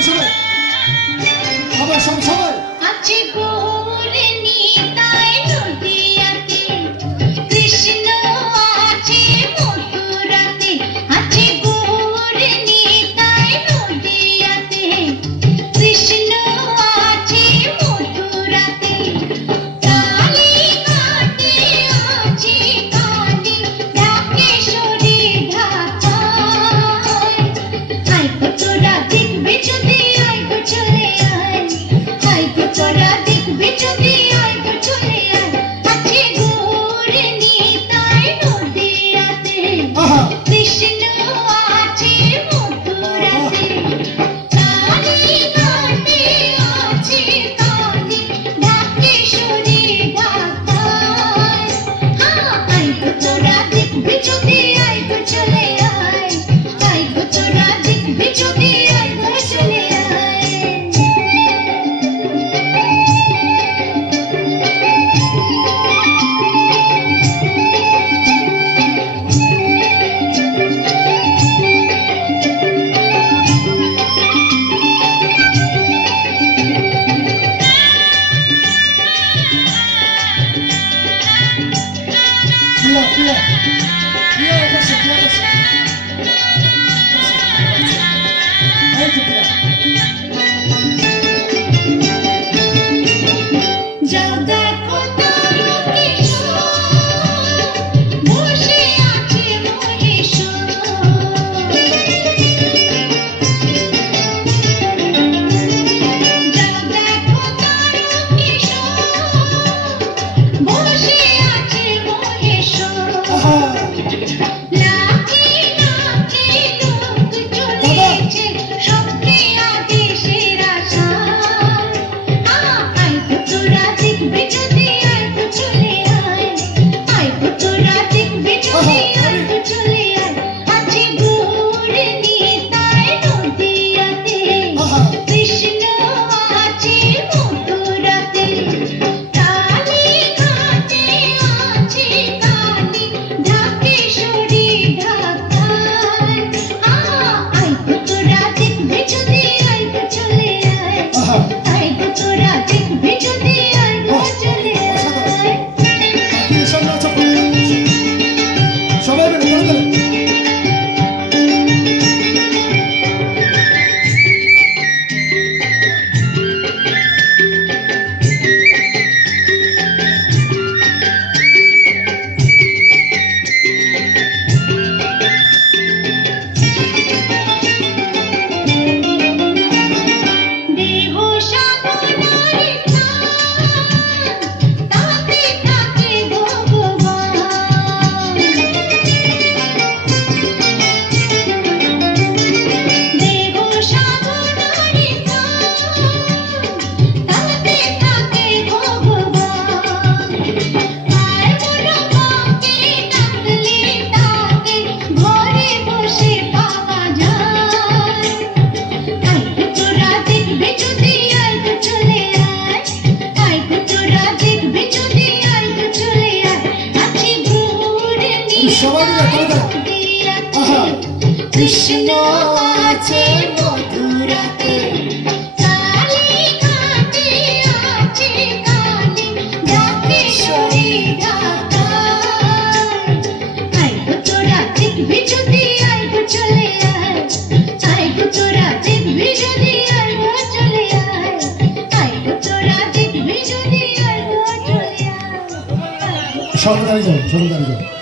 সবাই সবাই সবাই সবাই Christian Oh, সবাই মিলে ধরে কৃষ্ণ আছে মধুরাতে সর্বদারি যাও সর্বদারি যাও।